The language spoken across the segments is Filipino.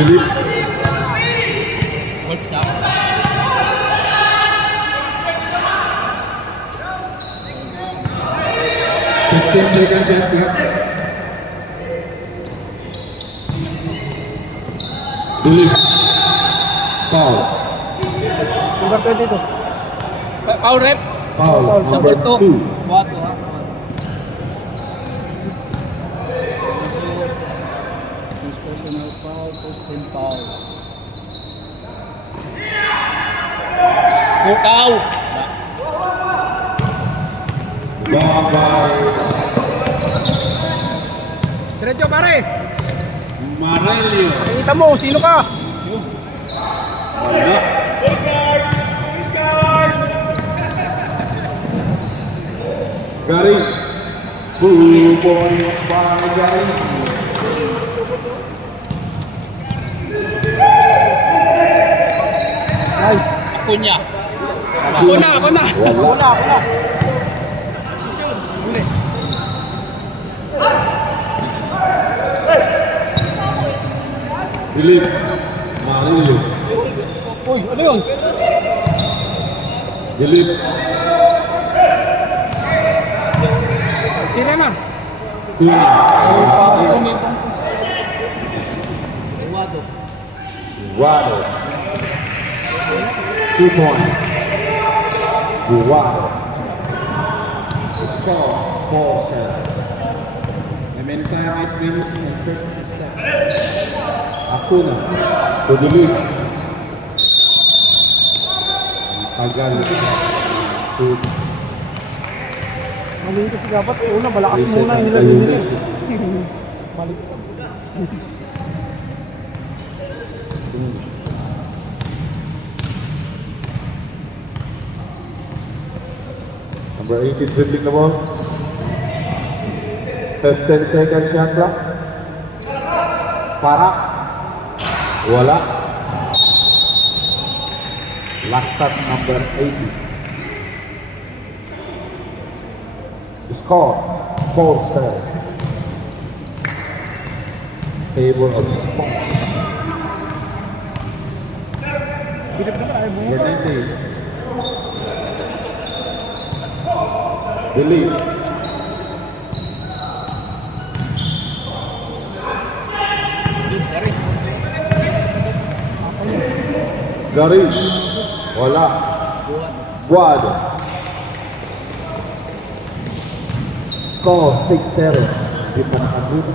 Delete. Good shot. Fifteen seconds shot clock. Delete. Foul. Number 22. Foul rep. Foul. Number Number 2. 2. Wato ha. Personal foul, posting foul. Pukaw! Bye-bye. Diretso pare. Marelio. Kita mo, sino ka? Wala. Gary. 2 points para Gary. Nice. Akunya. Ako na. Wala. Uli. Delete. Marelio. Uy, ano yun? Delete. Sila na. 2. Wato. Guado. 2 points. Guado. Score 4-7. Remaining time 8 minutes and 30 seconds. Acuna. To delete. Tagal. Maliit kasi dapat. Una, balakas muna yung nilagay nila. Balik. Number 18 dribbling the ball. 15 seconds shot clock. Para. Wala. Last touch number 80. Score 4-7. Favor of the spot. Bilip na tayo mo. Number 98. Believe. Gary. Wala. Guado. Score 6-7. Di pa nakabuli.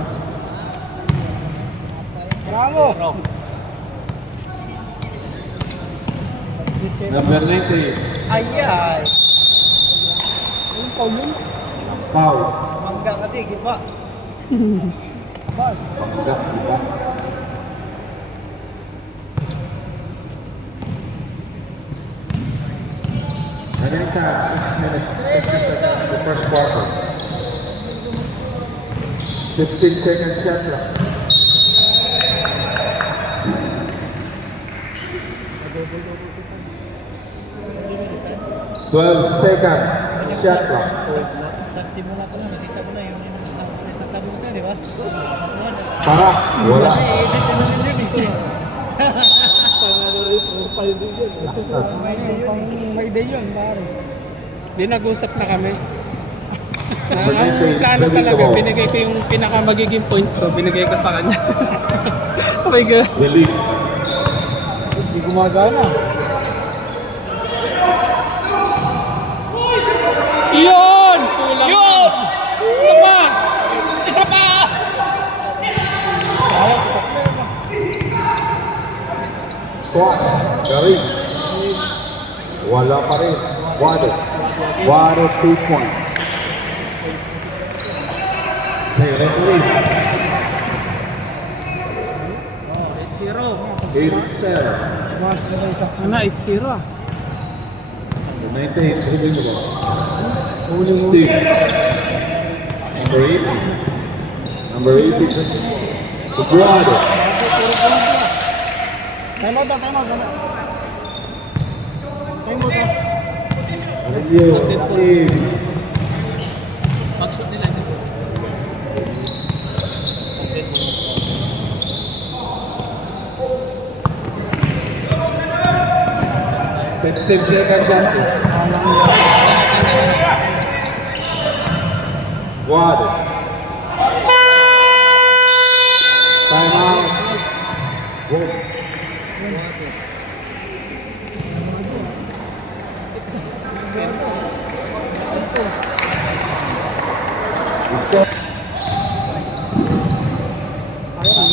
Bravo. Number 98. Ayay! Ayun, Paul yun. Foul. Mangga kasi, giba. Bal. Pangga, diba? Remaining time 6 minutes 50 seconds in the first quarter. 15 seconds shot clock. Second shot clock. Sakti mo na ko na, nakita mo na yung nagtatabo siya, di ba? Para. Wala. Last touch. May day yun, pare. Di nag-usap na kami. Number Ang 19, plano ready to talaga, go. binigay ko yung pinaka magiging points ko, binigay ko sa kanya. Oh my God. Delete. Hindi gumagana. Yun! Kulang yun! Isa pa! Squat. Gary. Wala pa rin. Guado. Guado 2 points. Say referee. 8-0. 8-7. Mas na tayo sa Ano, 8-0 ah. The 98 dribbling the ball. huling Steve. Number 80. Number 80 dribbling the ball. To Guado. Time out. Time out. Review. Steve. Pag-shoot nila dito. 15 seconds shot clock. Guado. Time out. Good. Score.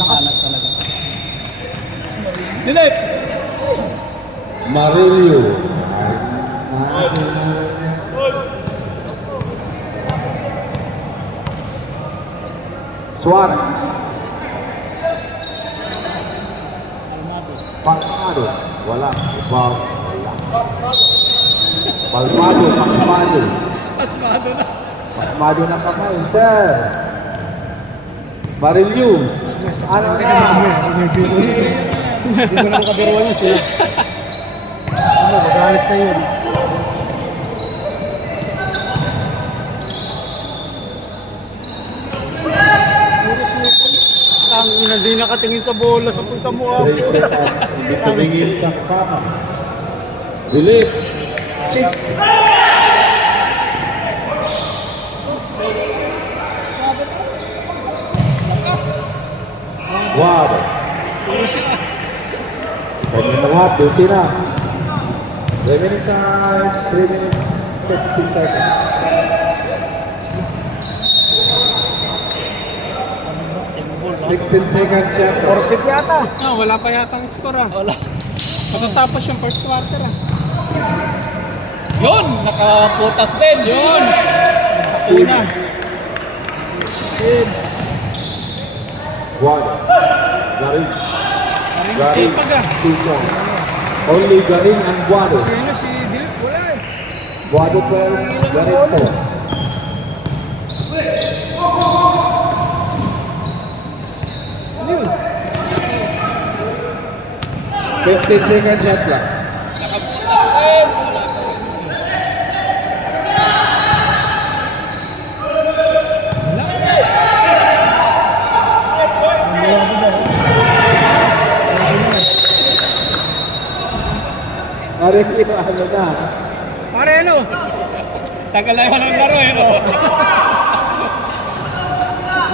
Alas talaga. Delete! Marilio. Suarez. Pasmado. Wala. Wala. Pasmado. Pasmado. Pasmado na. Pasmado na kamay, sir. Marilio. Ano na? Hindi ko na makabiruan niya sila. Ano, magalit sa iyo. Tangina, di nakatingin sa bola sa mukha 3 ko. seconds. Hindi tumingin sa kasama. Bilip. Chip. Wow. Pwede na lahat. Dosi na. Remaining time. 3 minutes 50 seconds. Sixteen seconds shot clock. Forfeit yata. No, wala pa yata ang score ah. Wala. Matatapos yung first quarter ah. Yun! Nakaputas din! Yun! Una. One. Garing. Garing. Sipag ah. 2 points. Only Garing and Guado. Sino si Dilip? Wala eh. Guado 12, Garing 4. Ano yun? 15 seconds shot clock. Garing ano na. Pare ano? Tagal na walang laro eh. No?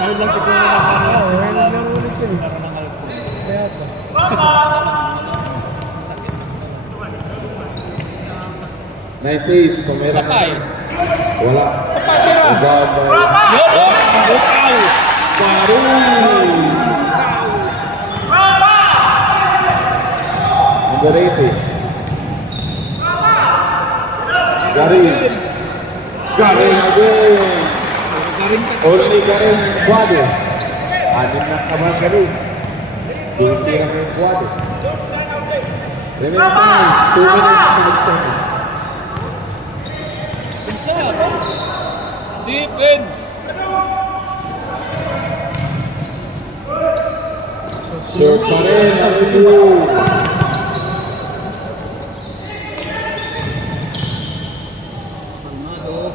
Ngayon lang siguro na parang ngayon lang ulit yun. Kaya pa. 19, kumera ka. Sakay. Wala. Sakay na. Rebound by Yun! Bukal! Garing. Number 80. Garing. Garing again. Garing sa Only Garing and Guado. Anim na kamar Garing. 12 lang yung Guado. Remaining time, 2 minutes 5 seconds. Pinsa! Defense! Sir pa rin, Marilio.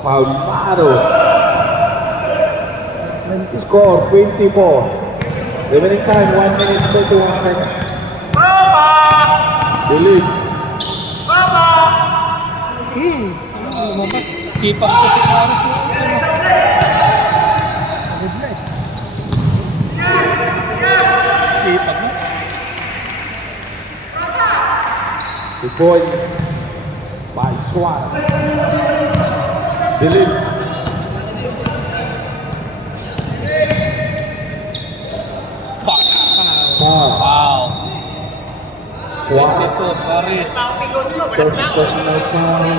Palmaro. Score 24. Remaining time 1 minute 31 seconds. Believe. Lumabas. Sipag ko si Aros mo. Agad na eh. Sipag mo. 2 points by Suarez. Believe. Foul. Wow. Suarez. Suarez. First personal foul.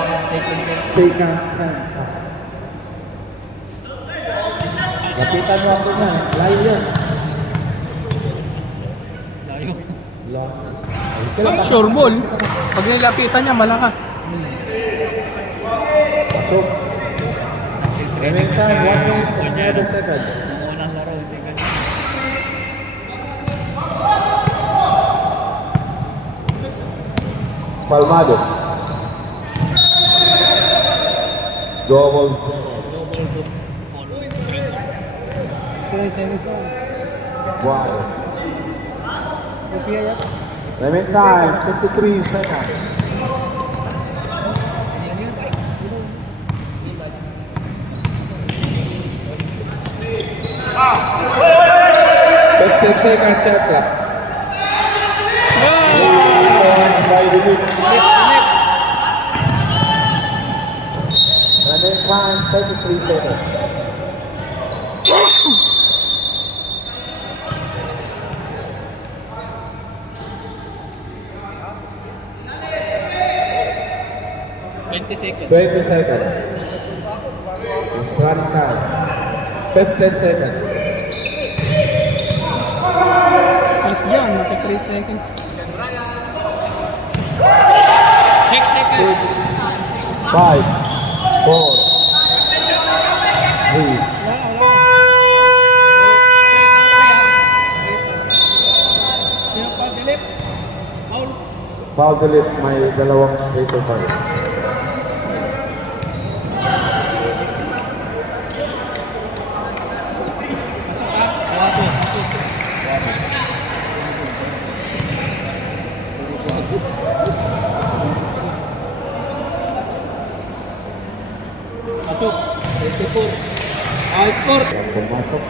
Second time. Lapitan mo ako na. Layo yan. Layo. Sure ball. Pag nilapitan niya, malakas. Pasok. Remaining time 1 minute 11 seconds. Palmado. Double. Ito na yung semis na. Guado. Okay yata. Remaining time 53 seconds. 15 seconds shot clock. Points by the lead. Running time 33 seconds. seconds. 20 seconds. It's run time. 15 seconds. Alis dyan, naka 3 seconds. 6 seconds. 5, 4, 3. Foul delete, may dalawang straight to foul. Masuk. 24. Score. Yang pumasok.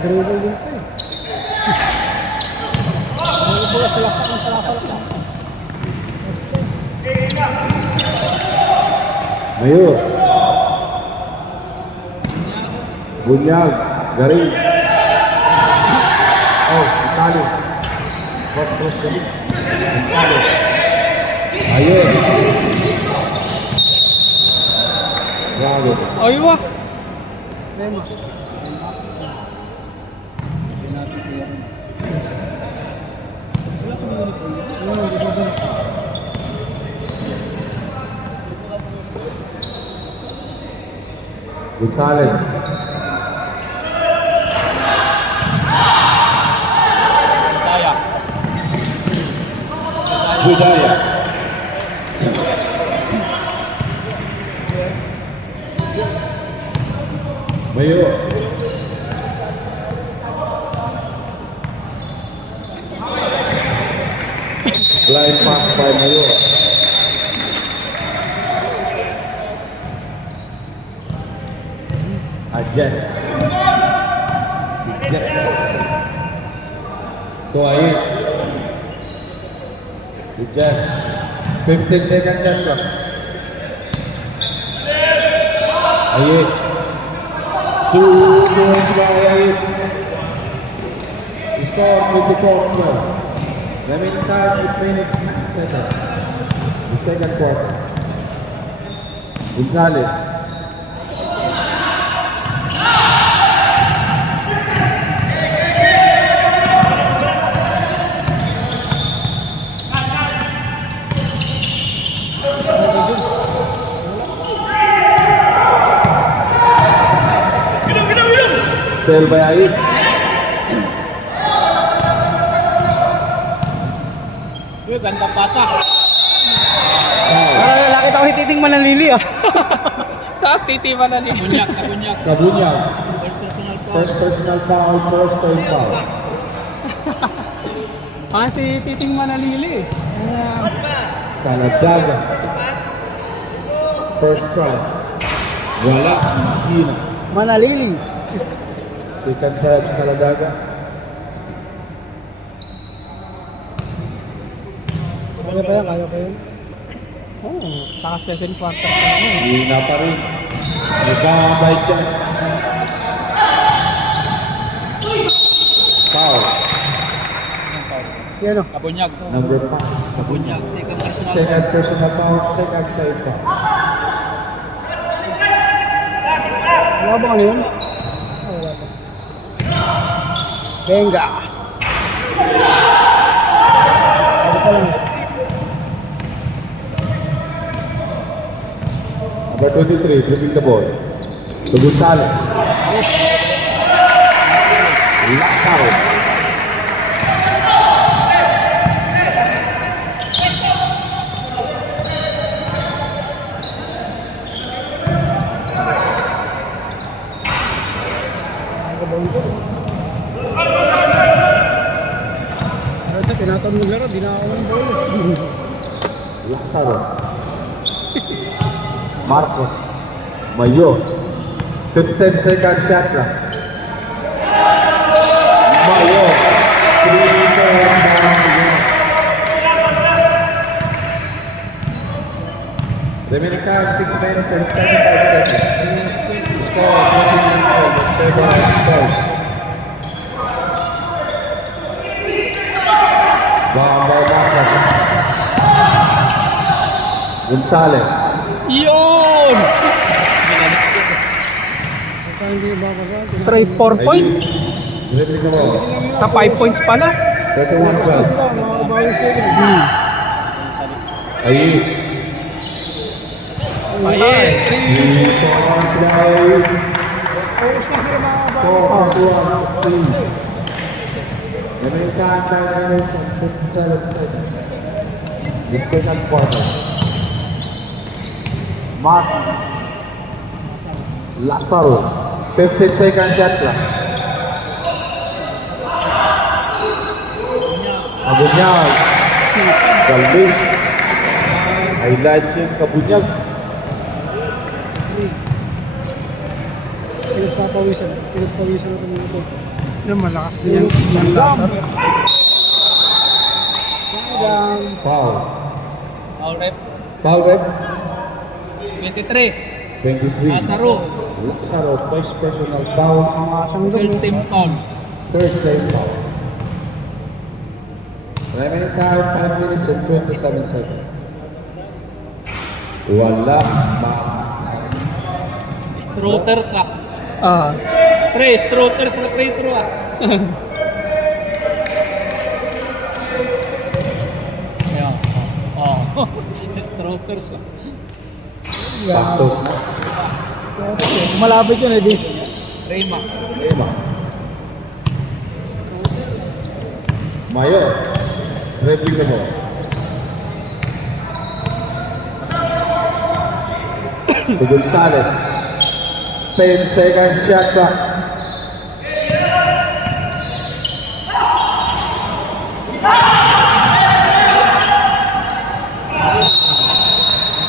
Dribble din ito eh. Ano ba salaksak ng salaksak lang? Mayur. Bunyag. Garing. Oh, Italis. Cross galing. Italis. Ayun. Bravo. Ay, wah. Nema. Gonzales. Daya. Budaya. Mayur. Blind pass by Mayur. Jess. Si Jess. Go ahead. Si Jess. 15 seconds shot clock. Ayun. 2 points by Ayun. Score 24-12. Remaining time 8 minutes 9 seconds. The second quarter. Gonzales. Still by Ayun. Uy, ganda pasa. Parang nakita ko hititingman ng Lili ah. Sa titima na ni Bunyak. Kabunyag. First personal foul. First personal foul, first third foul. Si Titing Manalili. Saladaga. First try. Wala. Hina. Manalili. Second time Saladaga. Kaya pa yan, kaya pa yan. Saka second quarter pa naman. Hina pa rin. Rebound by Jess. Foul. Si ano? Kabunyag. Number 5. Kabunyag. Second personal. Second personal foul, second side foul. Wala ba ano yun? Wala ba? Benga. Ano pa lang? Number 23, dribbling the ball. To Gonzales. Locked out. Nakabaon ko. Pero sa tinatanong maglaro, di na ako ng ball. Lazaro. Marcos. Mayo. 15 seconds shot clock. Mayo. 3 points down. Remaining time 6 minutes and 35 seconds. Score 29-12. Favorite score. Ball back. Gonzalez. Yun! Saka hindi ba ka ba? Straight 4 points. Dribbling the ball. Na 5 points pala. 31-12. Nakakabawi sila. Ayun. Ayun. 3 points down. Focus na sila mga 4-2-3. Remaining time 9 minutes and 57 seconds. The second quarter. Mark Lazaro. 15 seconds shot clock. Kabunyag. Galvin. Highlights yung Kabunyag. Pinagpapawisan na kami ito. Yung malakas din yung Lazaro. Sayang. Foul. All rep. Foul rep. 23. 23. Lazaro. Lazaro. First personal foul. Sumasang Third team foul. Third time foul. Remaining time 5 minutes and 27 seconds. Wala. Strother sa Strother sa free throw ah. Ayan. Oh. Strother sa. Pasok. Malapit yun eh di. Rema. Lima. Mayor. Dribbling the ball. To Gonzalez. 10 seconds shot clock.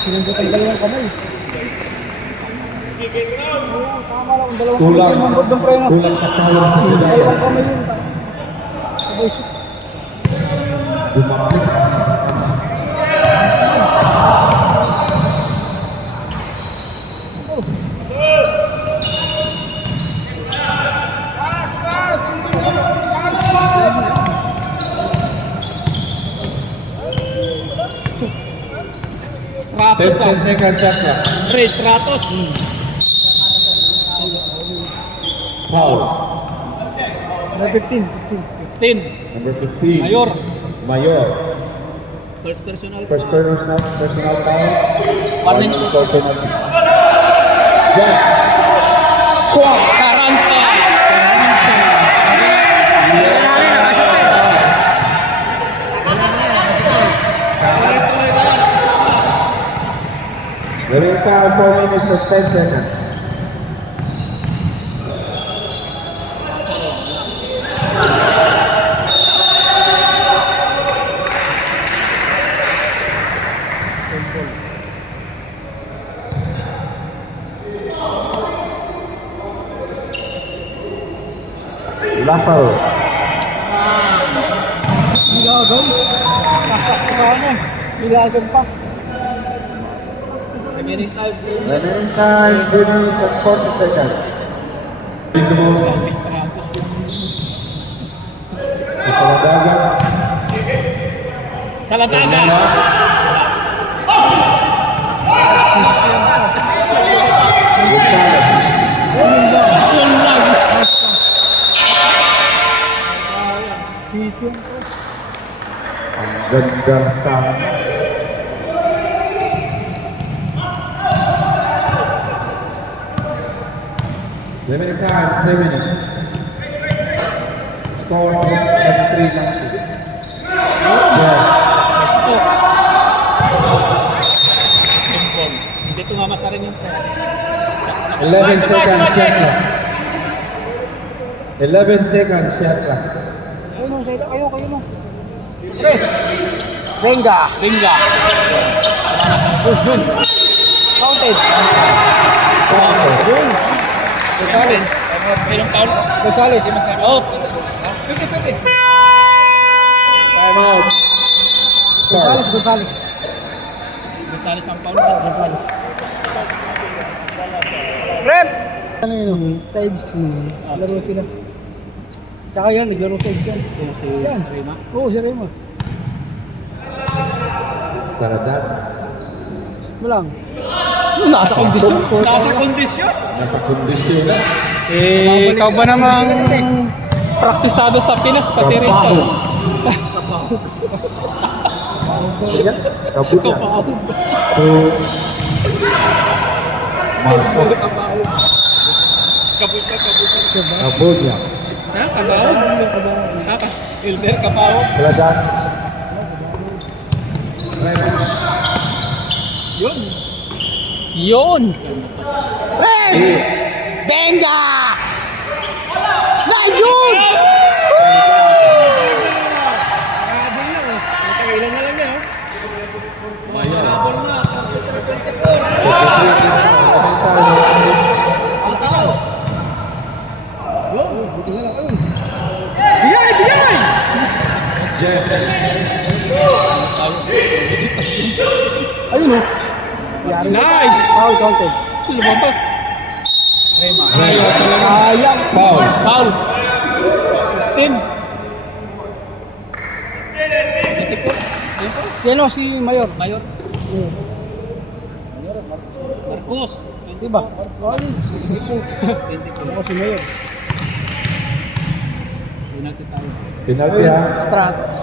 Sinambot ang dalawang kamay. Tama lang, ang dalawang kamay Kulang. sinambot ng preno. Kulang sa power sa Dalawang Pilipinas. kamay yun. Sabay shoot. Dumapis. Stratos ah. 10 seconds shot clock. Stratos. Foul. Number 15. 15. Number 15. Mayor. Mayor. First personal. First personal foul. Warning. For penalty. Just. Swap. Karansa. Remaining time 4 minutes and 10 seconds. Lazaro. Nilagan. Nakakasana. Nilagan pa. Remaining time. Remaining time 3 minutes and 40 seconds. Big the ball. Stratos. Saladaga. Saladaga. Gonzalez. Yun lang. Season. Ang ganda sana. Remaining time 3 minutes. Score 73-90. Yeah. Esto. Simple. Hindi tumama sa rin yung 11 seconds shot clock. 11 seconds, shot clock. Kayo nung sa'yo, kayo nung. Tres. Venga. Binga. Good. Counted. Good. Gonzales. Sinong foul? Gonzales. Oh. Pwede. Time out. Start. Gonzales. Gonzales ang foul. Gonzales. Rep! Ano yun? Sa edge. Laro sila. Tsaka yan, naglaro sa edge yan. Si Yan. Rima. Oo, si Rema. Saradat. Mo lang. Nasa kondisyon. Nasa kondisyon. Nasa kondisyon na. Eh, ikaw ba namang praktisado sa Pinas, pati rin to? Kabut na. To Marco. Kabut. Kabut niya. Ha? Kabaw? Ha? Elder Kabaw? Saradat. Yun! Press! Venga! Na yun! Ilan na lang yan, Bigay! Yes. Ayun, Yari na. Nice! Foul counted. Lumabas. Rima. Ayaw talaga. Sayang. Foul. Foul. Team. Sino si Mayor? Mayor. Marcos. Diba? Ay, ako si Mayor. Penalty ha. Stratos.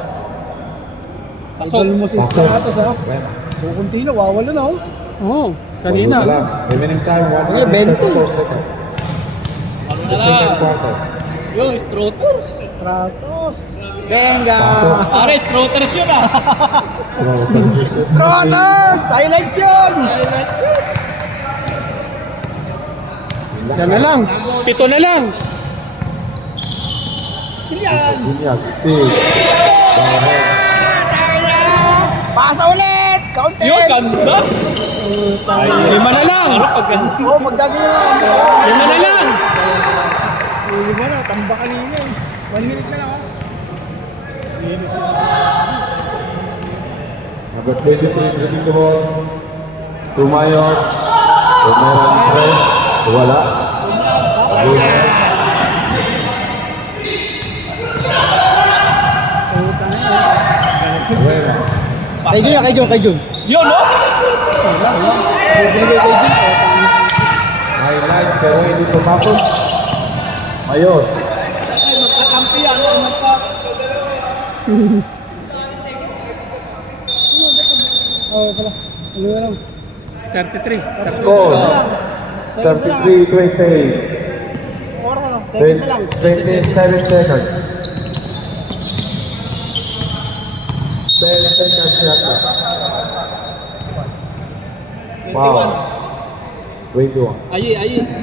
Pasok. Idol mo si Pasok. Stratos, ha? Well, Kukunti na, wawala na, oh. Oo, kanina. wala lang. Remaining time, Ay, 134 20. seconds. Ano The na second lang? quarter. Yung Strotters. Stratos. Venga! Pasok. Pare, Strotters yun ah. Stratos! Highlights yun! Yan na lang. 7 na lang. Binyag, still. Bahal. Pasa ulit! Counted! Yun, ganda. 5 na lang. Ano pag Oh, magdagdag na lang. 5 na lang. 5 na, tamba kanina eh. 1 minute na lang, oh. Number 23 dribbling the ball. Tumayo. Tumayran press. Wala. Rema. Kay Jun. Yun, no? Binigay kay Jun. Highlights pero hindi tumapos. Mayor. Ay, magkakampi yan. Oh, pala. Ano na lang. 33. Score. Second na lang. 33-20. Oras na lang. Second na lang. 27 seconds. 10 seconds yata. Wow. 21. Ayi.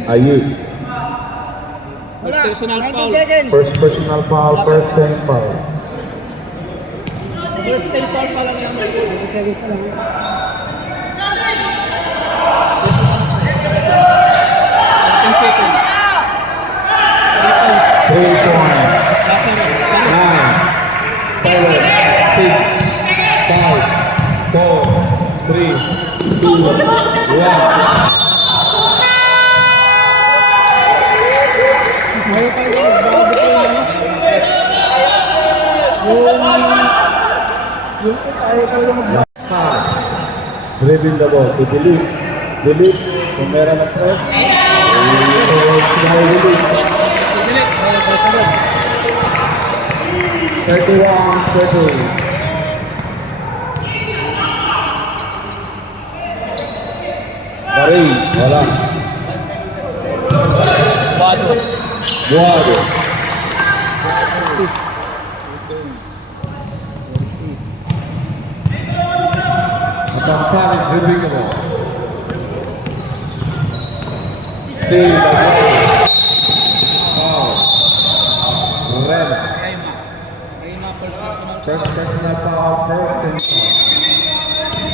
Ayun. First personal 19 foul. seconds. First personal foul, first 10 foul. First 10 foul pa lang yan. 19 seconds na lang. 10 seconds. 3 points. Nasa na. 9, 7, 6, 5, 4, 3, 2, 1. Ayaw pa rin. Bago pa lang. Yung ayaw pa rin mag- Dribbling the ball to delete. Delete. Kung meron ng press. Delete. 31-30. Marie, wala. Bado. Buado. Atang dribbling the ball. Stay by foul. First personal foul, first and foul.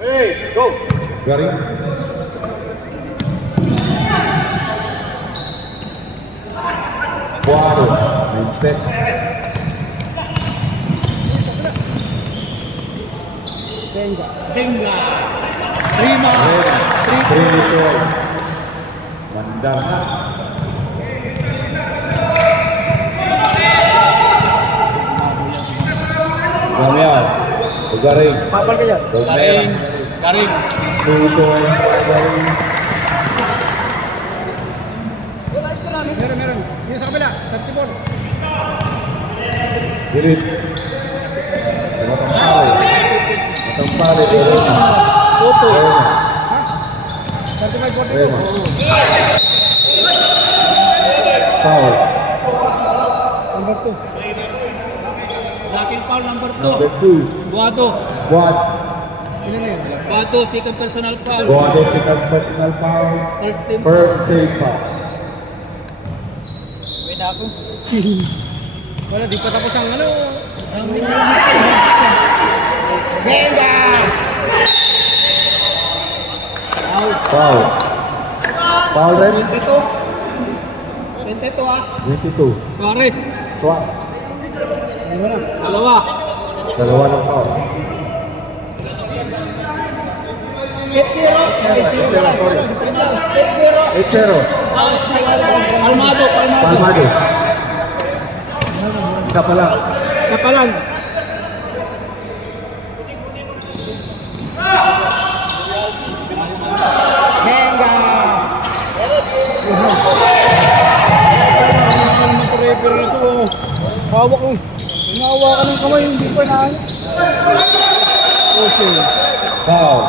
Hey, go! Garing. Wow, nice set. Benga. Benga. Rima. Three points. Mandar na. Gamian. Garing. Papal ka dyan. Karing. Karing. 2 points. Garing. Meron. Yung sa kabila, 34. Gilit. Matang pare. Matang pare. Toto. Ha? 35-42. Foul. Number 2. Blocking foul number Number 2. 2. Guado. Guad. Ilan na yun? Guado, second personal foul. Guado second personal foul. First team. First team foul. Uwi na ako. Wala, di pa tapos ang ano. Benga! Out. Foul. Foul red. 22. 22 ah. 22. Suarez. Swat. Ano na? Dalawa. Dalawa ng foul. 8-0. 8-0. 8-0. Almado. Palmado. Isa pa lang. Sa palang. Benga! Refer ito. Hawak mo. Hinawa ka ng kamay, hindi pa na. Foul.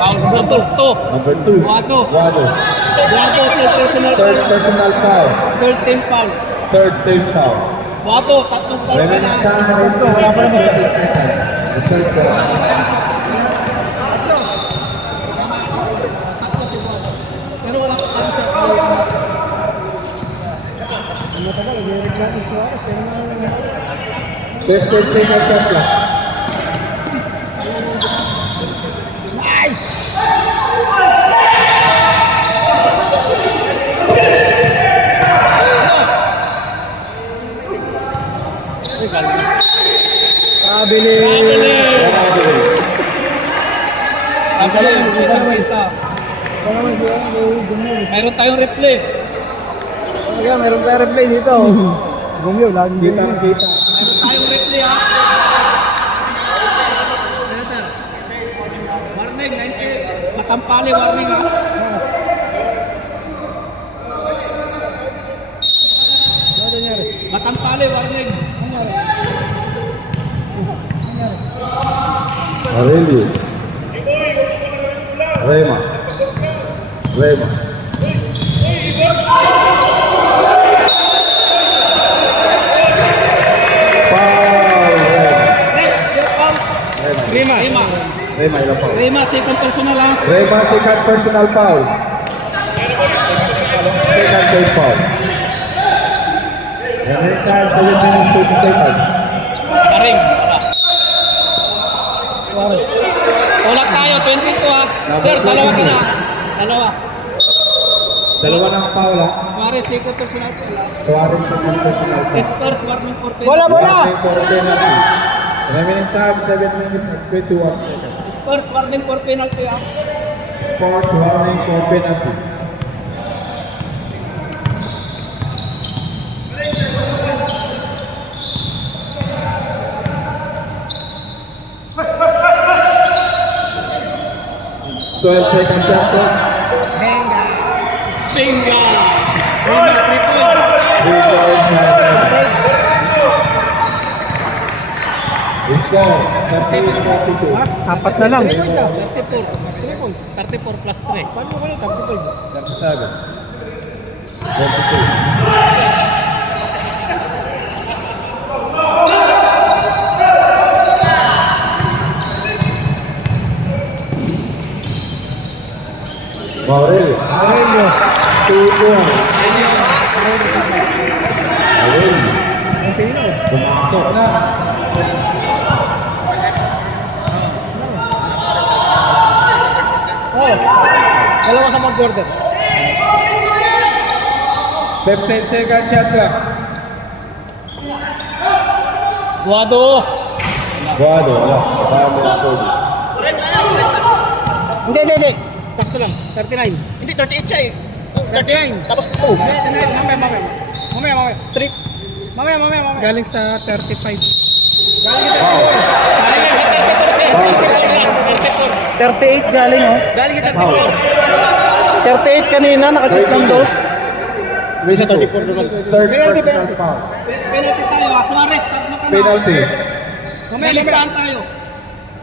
Foul number 2. Number 2. Guado. Guado. Guado, third personal Third foul. personal foul. Third team foul. Third team foul. Guado, tatlong foul ka Remaining na. time. Wala pa naman sa 8 seconds. The third foul. Pero wala pa kami sa Ang matagal, nag-direct natin siya. 15 seconds shot clock. Nice! Pabili! Ang galing, kita. Baka naman siya, gumyo. Mayroon tayong replay. Kaya meron tayo replay dito. Gumyo, lagi Kita gumyo. ang kita. Mayroon tayong replay ha. Sir, sir. Warning, 90. Matampali, warning ha. Ano nangyari? Matampali, warning. Ano nangyari? Aurelio. Rema. Foul. Rema. Rima. Rema, ilang foul? Rima, second personal ha. Rema, second personal foul. Second team foul. Remaining time, 7 minutes, 30 seconds. Karing. Wala. Suarez. Tulak tayo, 22 ha. Sir, dalawa ka na. Dalawa. Dalawa ng foul, ha? Suarez, second personal foul. Suarez, second personal foul. Spurs, warning for penalty. Bola! Warning for penalty. Remaining time, 7 minutes and 21 seconds. Spurs, warning for penalty ha. Sports warning for penalty. Twelve seconds shot clock. Benga! Binga! Rima, 3 points. 3 points. Score 38-42. Apat na lang. 34. 34 plus 3. Paano ko na? 35. 37. 42. Maurelio. Aurelio. 2-1. Aurelio. Ang pino. Pumasok na. Oh, dalawa sa mag-quarter. 15 seconds shot clock. Guado. Guado, wala. Kaya mo ang code. Hindi. Sakto lang. 39. Hindi, 38 siya eh. 39. Tapos, Mamaya. Trip. Mamaya. Galing sa 35. Galing kita galing yan sa 34 siya. Galing yan sa 34. 38 galing oh. Galing sa 34. 38 kanina, nakachip ng dos. May sa 34 doon. Third Penalty, personal foul. Penalty tayo. Suarez, tatlo ka na. Penalty. Mamaya. Nalistahan tayo.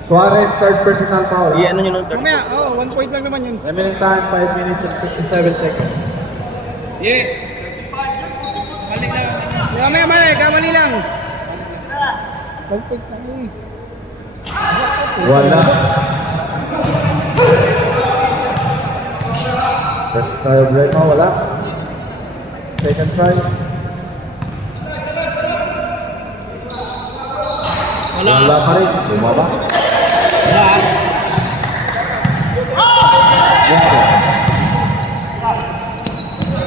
Suarez, third personal foul. Ano yun? Mamaya, 1 point lang naman yun. Remaining time, 5 minutes and 57 seconds. Yeah. Balik lang. Mamaya, kamali lang. 1 point lang yun. Wala. First try of right now, wala. Second try. Wala pa rin. Lumabas.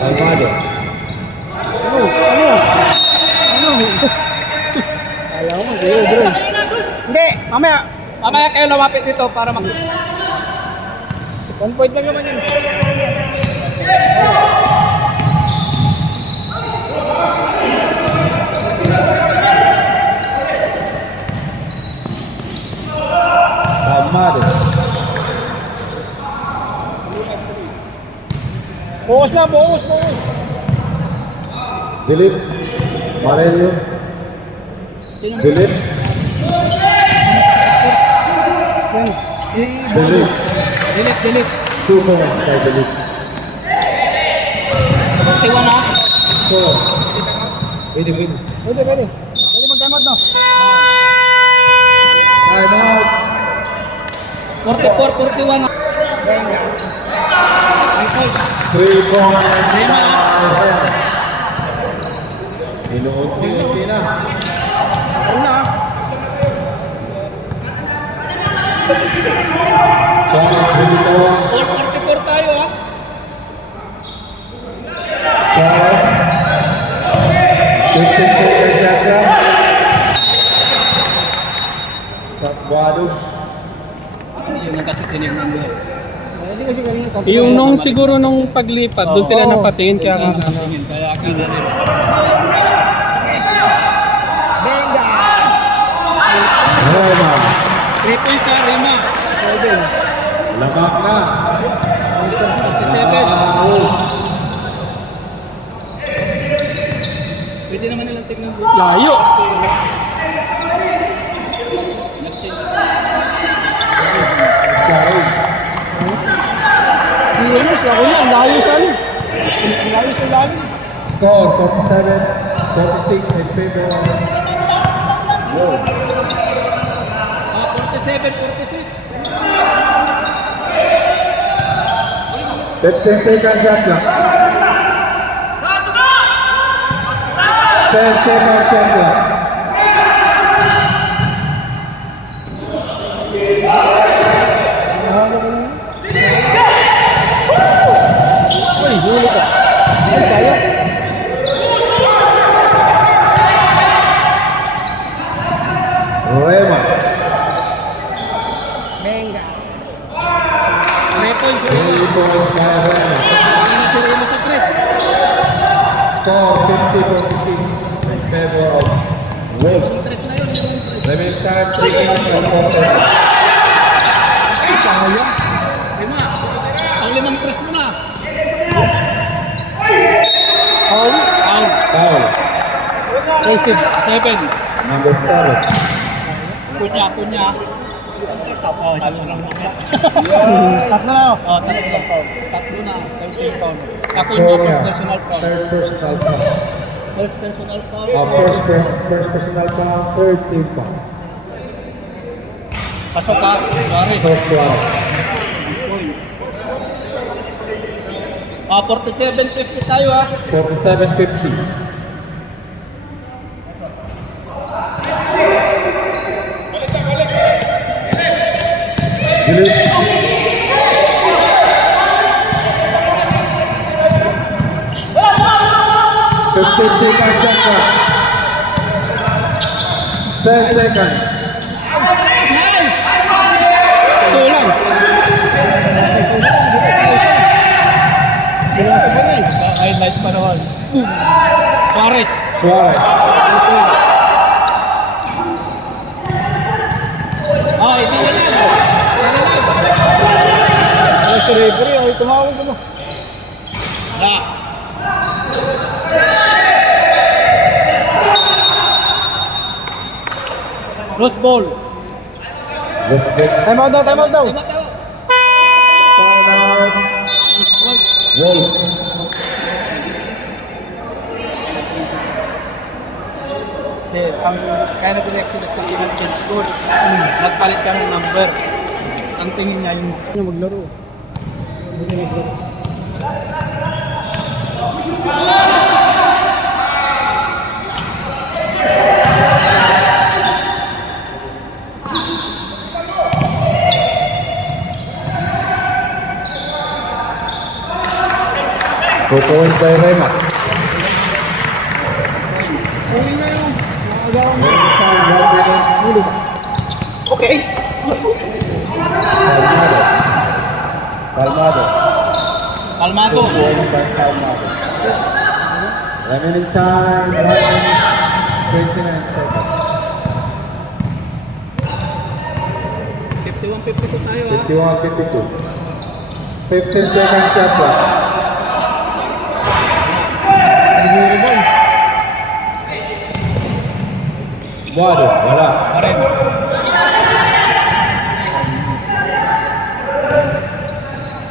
Alvado. Ayaw mo, bro. Hindi, mamaya. Mamaya kayo lumapit dito para mag... 1 point lang naman yun. Alvado. Bukas na, bukas. Dilip. Marelio. Dilip. Dilip. Delete. 2 points kay Dilip. 41 na. Score. Pwede. Pwede mag-timeout na. Time out. 44, 41 na. 3 points. Inuunti-unti na. Una. Suarez dito. 44 tayo ha. Suarez. 15 seconds shot clock. Stop Guado. Yun ang kasi tinignan mo. Hindi kasi kanina tapos. Yung siguro nung paglipat, doon sila Oo. napatingin kaya Kaya ka na rin. Benga. Roma. 3 points sa Rima. 7. Labak na. 47. Wow. Pwede naman nilang tignan mo. layo. Si Kuya, ang layo sa ano. Ang layo sa lalim. Score 47-46 in favor of 47, 46. 15 seconds shot clock. 10 seconds shot clock. Uy, huli ka. Ay, sayo. Roma. Benga. 3 points. 3 points by Roma. Ano si Rima sa 3? Score 50-46 in favor of Wolves. 3 na yun. Remaining time 3 minutes and 4 seconds. Rima, ang 5 press mo na. Paul. Foul. Offensive. 7. Number 7. Kunya. Stop. Oh, isa lang naman. Tatlo na. Oh, tatlo na. 13 pound. Ako yung first personal foul. Third personal foul. First personal foul. First personal foul, third team foul. Pasok ka. Suarez. First foul. 47.50 tayo ha. 47.50. Bilis. Fifteen seconds extra. 10 seconds. Kulang. Highlights pa naman. Boom! Pares. Suarez. Oh, isa na lang. Ano si referee? Ay, tumawag mo. Da. Cross ball. Let's get Time out daw, time out daw. timeout. Wolf. Ang kaya na Exodus kasi nag-change score. Nagpalit ka ng number. Ang tingin niya yung Ano maglaro? Hindi maglaro. Tutuin by Rema. Uwi na yun. Nakagawa mo. okay. Palmado. Palmado. Tutuin by Palmado. Remaining time, 1 minute, 29 seconds. 51-52 tayo ha. 51-52. 15 seconds shot clock. Buado, wala. Parin.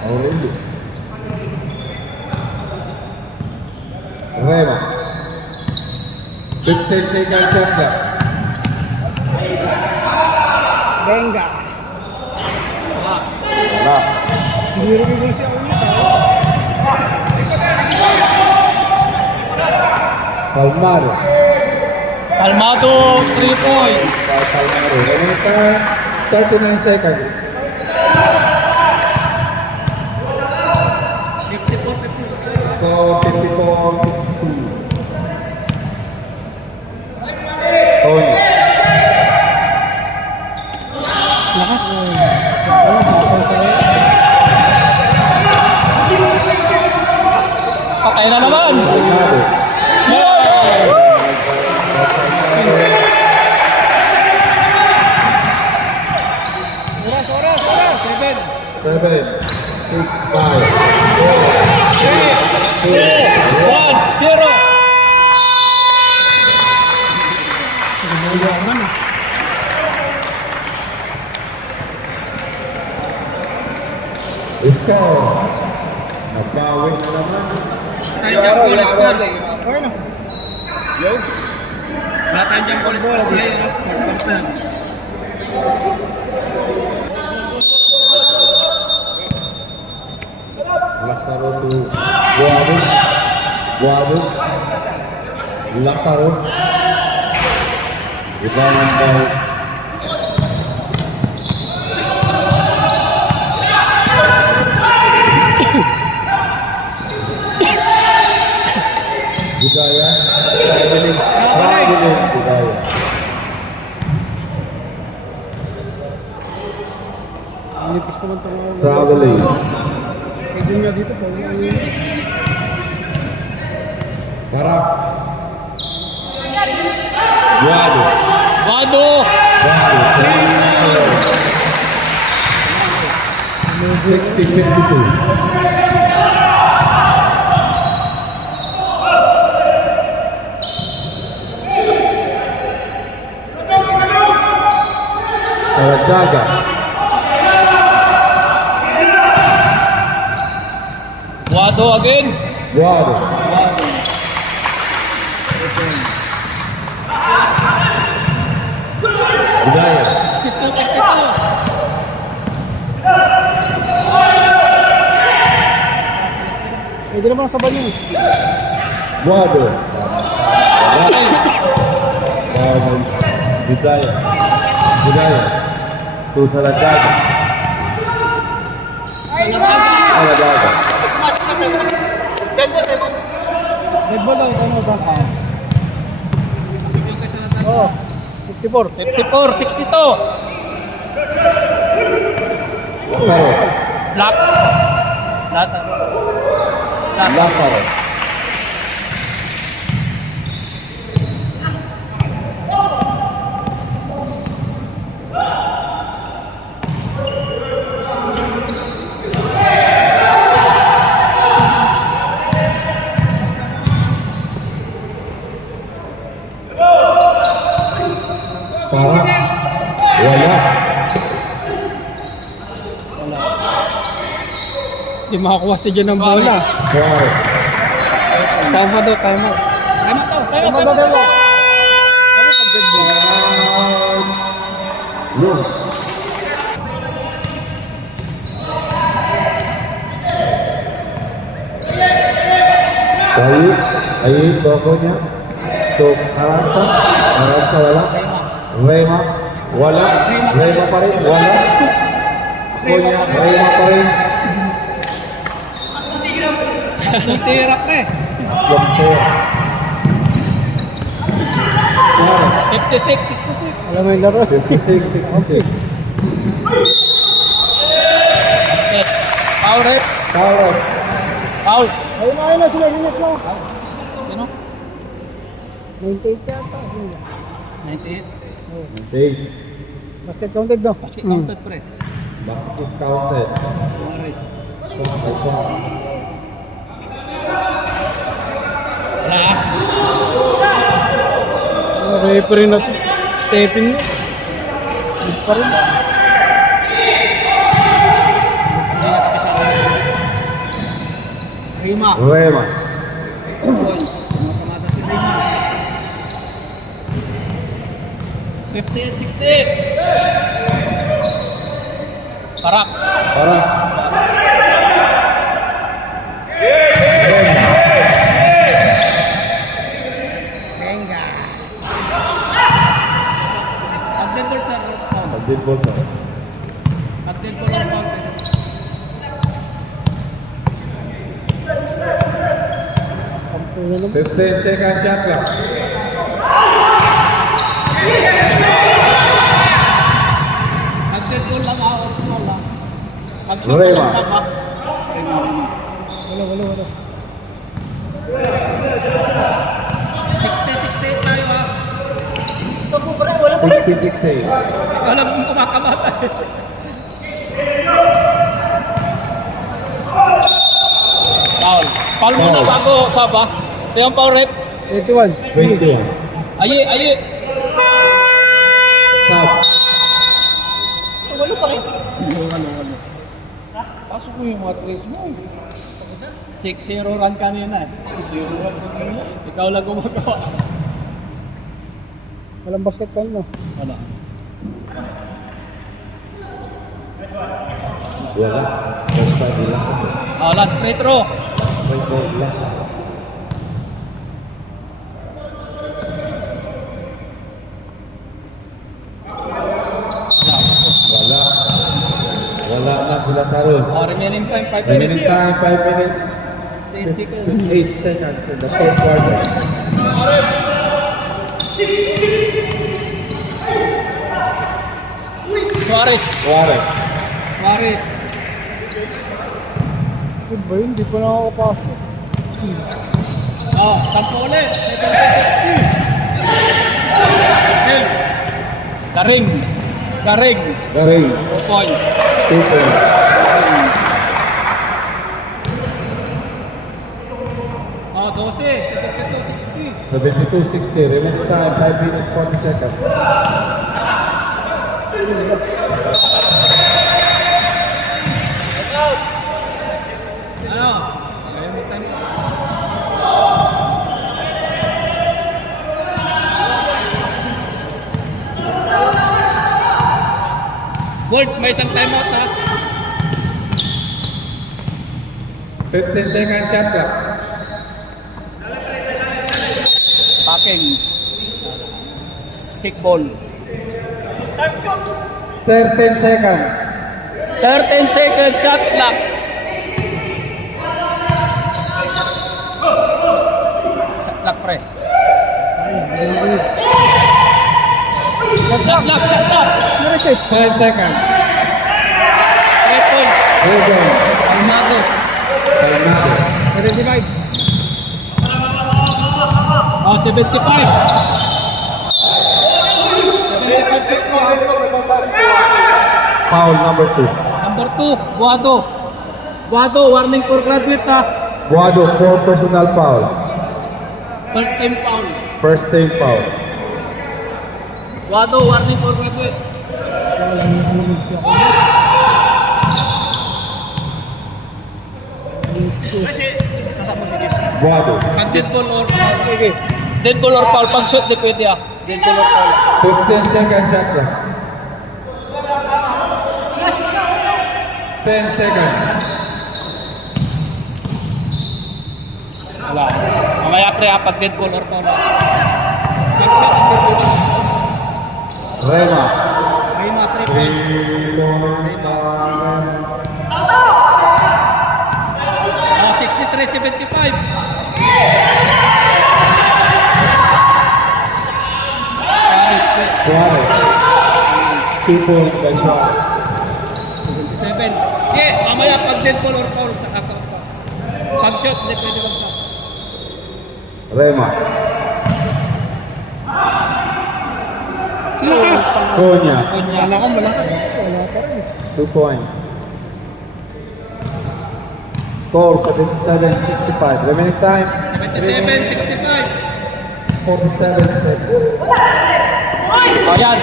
Aurelio. Rema. 15 seconds shot clock. Benga. Wala. Hindi rin yung siya ulit sa Palmado. Palmado 3 point. By Palmado. Remaining time, 39 seconds. 54-52. Score 54-52. Tony. lakas. Patay na naman. Palmado. Oras. 7, 6, 5, 4, 1-0. Score. Nagbawi na naman. Tayo dyan, goal scores. Okay na. Wala tayo dyan, goal scores tayo ha. Third quarter. Lazaro to Buado. Buado. Lazaro. Rebound by Budaya. Traveling Budaya. Nipis naman ito. Traveling. Pwede nga dito po. Karap. Buado. Wado. Buado. 60-52. Saradaga. Wado again. Buado. Budaya. 52-52. Pwede naman sa banyo. Buado. Wala. Bisaya. Bisaya. Tu Saladaga. Saladaga. Red ball lang, ano ba? Oo. 54. 54, 62. Lazaro. Black. Lasa. Lazaro. Para. Wala. Hindi makakuha si John ng bola. Suarez. Tama daw, tama. Tama to. Ano ba daw? Ano pag dead ball? Luz. Ahí tokonya. Tuk Aranza wala. Rema wala. Rema pa rin wala. Tokonya Rema pa rin. Tira pre. Lompo. Suarez. 56, 66. Alam mo yung laro. 56, 66. Foul red. Power. Foul. Ayun na sila, sinip mo. Sino? 98 yata. 98. Save. Basket counted no? Basket counted pre. Basket counted. Suarez. Suarez. Wala. Referee na to. Stephen mo. Hindi pa rin. Rima. Rema. Oy. Makamata si Rima. 58, 60. Parak. Paras. Venga. Agden ball sir. Pagdid po sa. Agden ball ang foul. Sampo na naman. 15 seconds shot clock. Agden ball lang ako. Mag-shoot Rima. lang sa back. Wala. 60, 68 tayo ha. 60-60. Ikaw lang kung kumakamata eh. Foul. Foul muna Foul. bago saba. So yung foul rep. 81. 21. Aye. Sub. Walo pa rin. Walo. Pasok mo yung mga tres mo. 6-0 run kanina eh. 6-0 run kanina. Ikaw lang gumagawa. Walang basket count no? Wala. Wala. Basta dilasa. Oh, last free throw. Basta dilasa. Wala. Wala na sila sa road. Oh, remaining time 5 Remaining minutes. time 5 minutes. 10 seconds. 8 seconds in the fourth quarter. Suarez. Suarez. Good ba yun? Di pa nakakapasok. Oh, 10 ulit. 70-60. Hill. Garing. Garing. 2 points. 2 points. Oh, 12. 72-60. 72-60. Remaining time 5 minutes 40 seconds. Ano? Remaining time. Words, may isang timeout ha. 15 15 seconds shot clock. Packing. Kickball. 13 seconds. 13 seconds shot clock. Shot clock, pre. Shot clock, shot clock. 5 seconds. 3 points. Rebound. Armado. Palmado. 75. Oh, 75. 75, 60. Foul number 2. Number 2, Guado. Guado, warning for graduate ha. Guado, 4 personal foul. First time foul. First team foul. Guado, warning for graduate. Guado. Pag dead ball or foul. Dead ball or foul. Pag shot, di pwede ah. Dead ball or foul. 15 seconds shot clock. 10 seconds. Wala. Mamaya pre ha, pag dead ball or foul. Pag shot, dead ball. Rema. May mga 3 points. 3 points. 63-75. Suarez. 2 points by Suarez. 77. Yeah, mamaya pag dead ball or foul sa ako. Pag shot, di pwede mag shot. Rema. Lakas! Konya. Wala ko, malakas. 2 points. Score 77-65. Remaining time 77-65. 47 seconds. Ayan.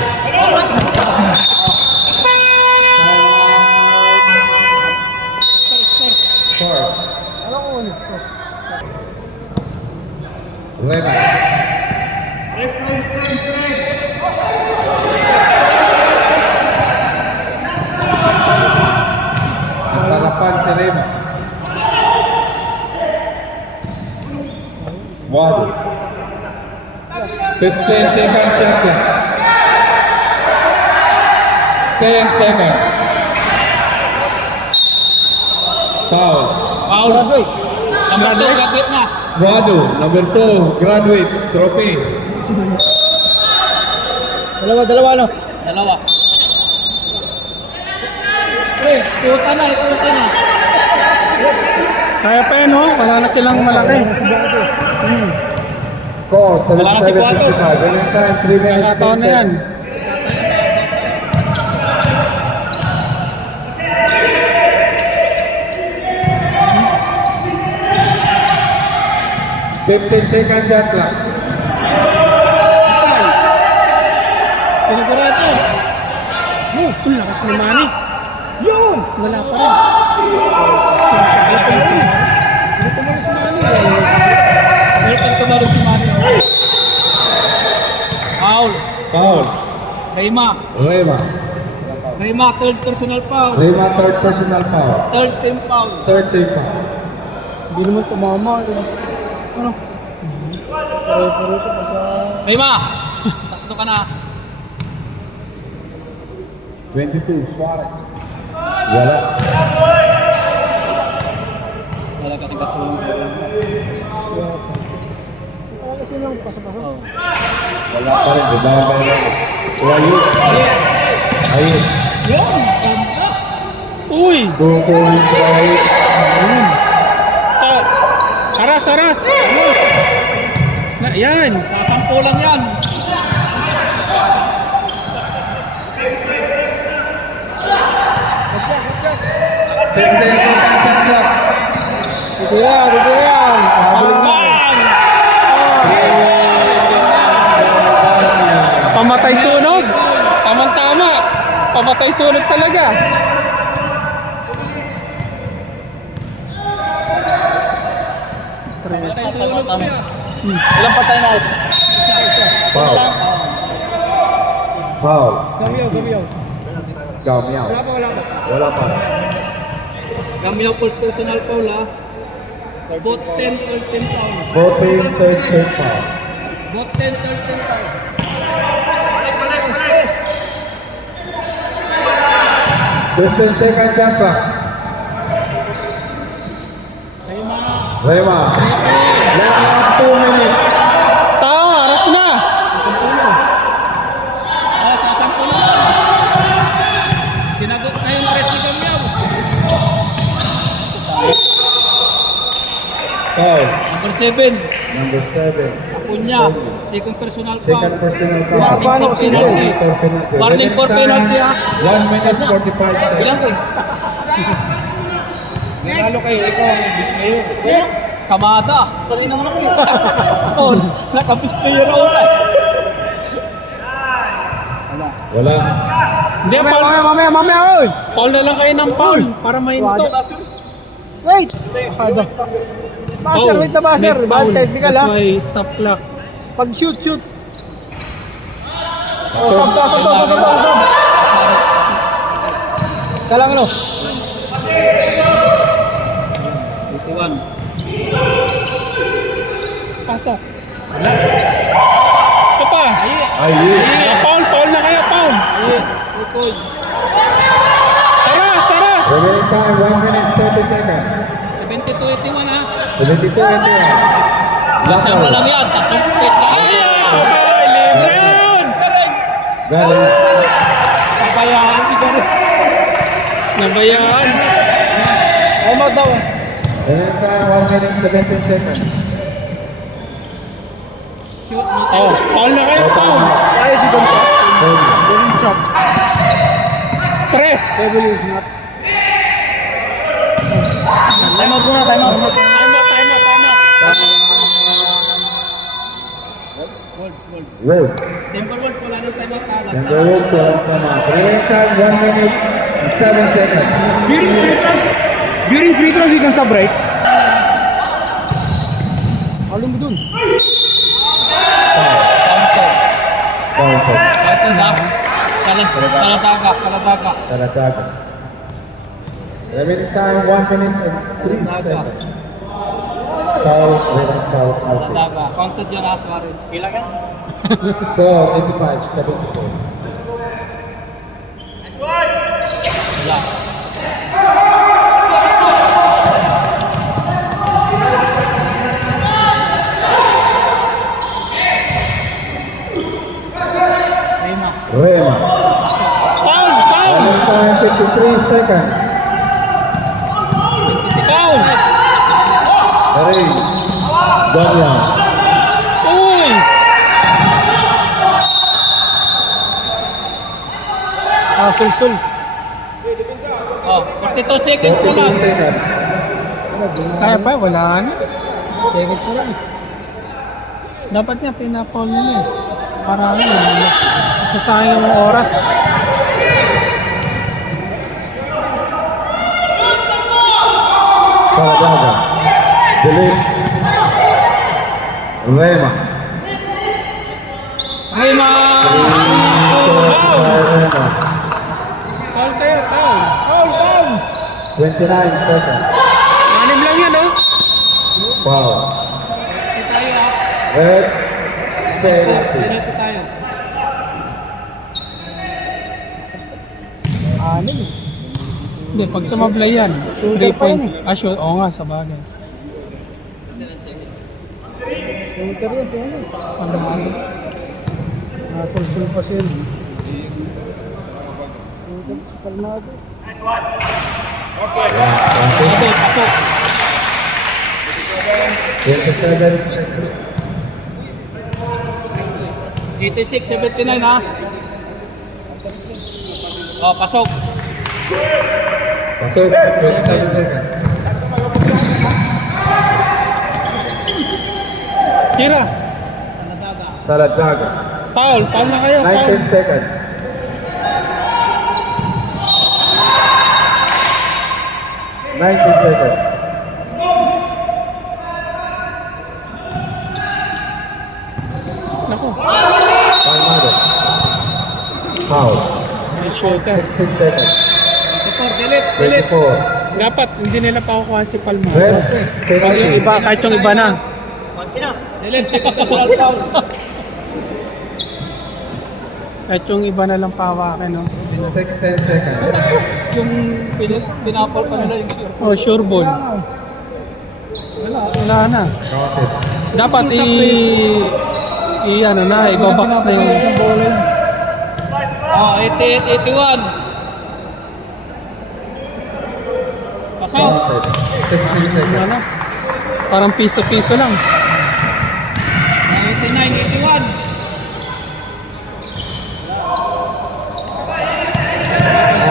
First. Alam ko ano ito. Rema. Sarapan si Rema. Wado. 15 seconds shot clock. 10 seconds. Foul. Foul. Graduate. Number 2, graduate na. Wado, number 2, graduate, trophy. Dalawa no? Dalawa. Pre, ikutan na, ikutan na. Kaya pa yan, oh. Wala na silang malaki. Score Wala na si 77-65. Guado. Remaining time 3 minutes. Nakataon 10 na yan. seconds. Fifteen seconds shot clock. Pinagura ito. Oh, ang lakas ni Manny. Yun! Wala pa rin. Welcome to Maro si Manny. Foul. Foul. Rema. Rema. Rema, third personal foul. Rema third personal foul. Third team foul. Third team foul. Hindi naman tumama. Ano? Pare-pare ito pagka... Rema, tatlo ka na. 22, Suarez. Wala. Wala kasi katulong. Wala silang pasa-pasa. Oh. Wala pa rin. Rebound by Rema. Ayun. Ayun. Uy! 2 points by Aras, aras! Na, yan! Sasampo lang yan. Fifteen seconds shot clock. Dito yan! Bang! Pamatay sunog! Tama-tama! Pamatay sunog talaga! Tama. Ilang patay na out? Isa Foul. lang. Foul. Gamiyaw. Gamiyaw. Wala pa. Wala pa. Gamiyaw first personal foul ha. Both 10, 13 pound. Both team third foul. Both 10, 13 pound. 15 seconds shot clock. Rema. Last 2 minutes. Tao, aras na. Sasampo na. Sinagot na yung press ni Gamyaw. Foul. Number 7. Number 7. Acuña. Second personal foul. Second personal foul. Warning for penalty. Warning for penalty, ha? 1 minute 45 seconds. Bilang ko. Nanalo kayo, ikaw ang display. Kamada. Sabi naman ako. Oh, nakapis player ako na. Wala. Hindi, foul. Mamaya, oy! Foul na lang kayo ng foul para mahinto. Wait! Basher, wait na basher. Bad technical, ha? That's why stop clock. Pag shoot. Oh, sab. Isa lang, ano? 81. Pasa. Isa pa. Ayun. Foul na kayo, foul. Ukoy. Aras. Remaining time 1 minute 30 seconds. 72-81, ha? 72 and 1. Last Siyam na lang hour. yan. Tatlong test lang. Okay, libre yun. Guys, Pabayaan siguro. Nabayaan. Time out daw. remaining time 1 minute 17 seconds. Shoot mo. Oh, foul na kayo, foul. Ay, di ba shot? Don't shot. Tres. Devil is not. Time out muna, time out. Time out. Road. Timberwolf, wala nang time out, ha? Last Number 1 to remaining time 1 minute and 7 seconds. During free throws, you can sub, right? Alam mo dun. Foul. Ito na. Salataga. Sarataga. Remaining time 1 minute and 3 seconds. Foul. Remaining foul. Salataga. Counted yun, ha, Suarez. Ilang yan? Score 85 74. Wala. Rema. Rema. Foul. Remaining time 53 seconds. 26. Foul. Saray. Damian. Uy. Sul. Oh, 42 seconds na 42 lang. seconds. Kaya pa, wala na. Seconds na lang. Dapat nga, pinapaul nila eh. Para ano, isasayang yung oras. Sarataga. Delete. Rema. Rema! Foul! Rema. Foul kayo, foul! 29 seconds. Anim lang yan, oh. Foul. Ito tayo, ha? Red. Penalty. Dito tayo. Anim. Hindi, pag sumablay yan, 3 points. Shoot, oo nga, sa bagay. Shooter yan siya. Pandamado. Sul pa siya. Shooter si Palmado. Okay, pasok. 27 seconds. 86-79, ha? Oh, pasok. Pasok. 27 seconds. Tira! Salataga. Sarataga. Foul na kayo, 19 seconds. Naku, Palmado. Foul. may shooter. 16 seconds. 24, delete. 24. Dapat, hindi nila pakukuha si Palma. Red. Pag yung iba, kahit yung iba na. Dilip, second personal foul. Kahit yung iba na lang pawakin, no? 6-10 seconds. Yung pinapal pa nila yung sure. Oh, sure ball. Wala na. Counted. Dapat ano na, ibabox na yung... Oh, 88, 81. Pasok. Counted. 16 seconds. Ano? Parang piso-piso lang. 89, 81.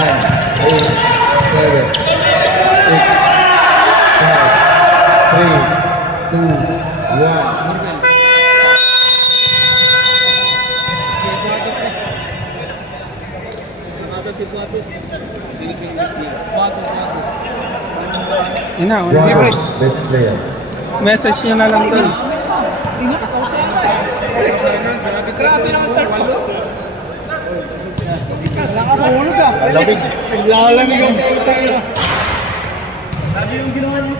9, 8, 7, 6, 5, 3, 2, 1. Yun na, wala Wow. na. Best player. Message nyo na lang doon. Grabe lang ang third pa. Lamig. Bigla lang yung... Grabe yung ginawa niyo.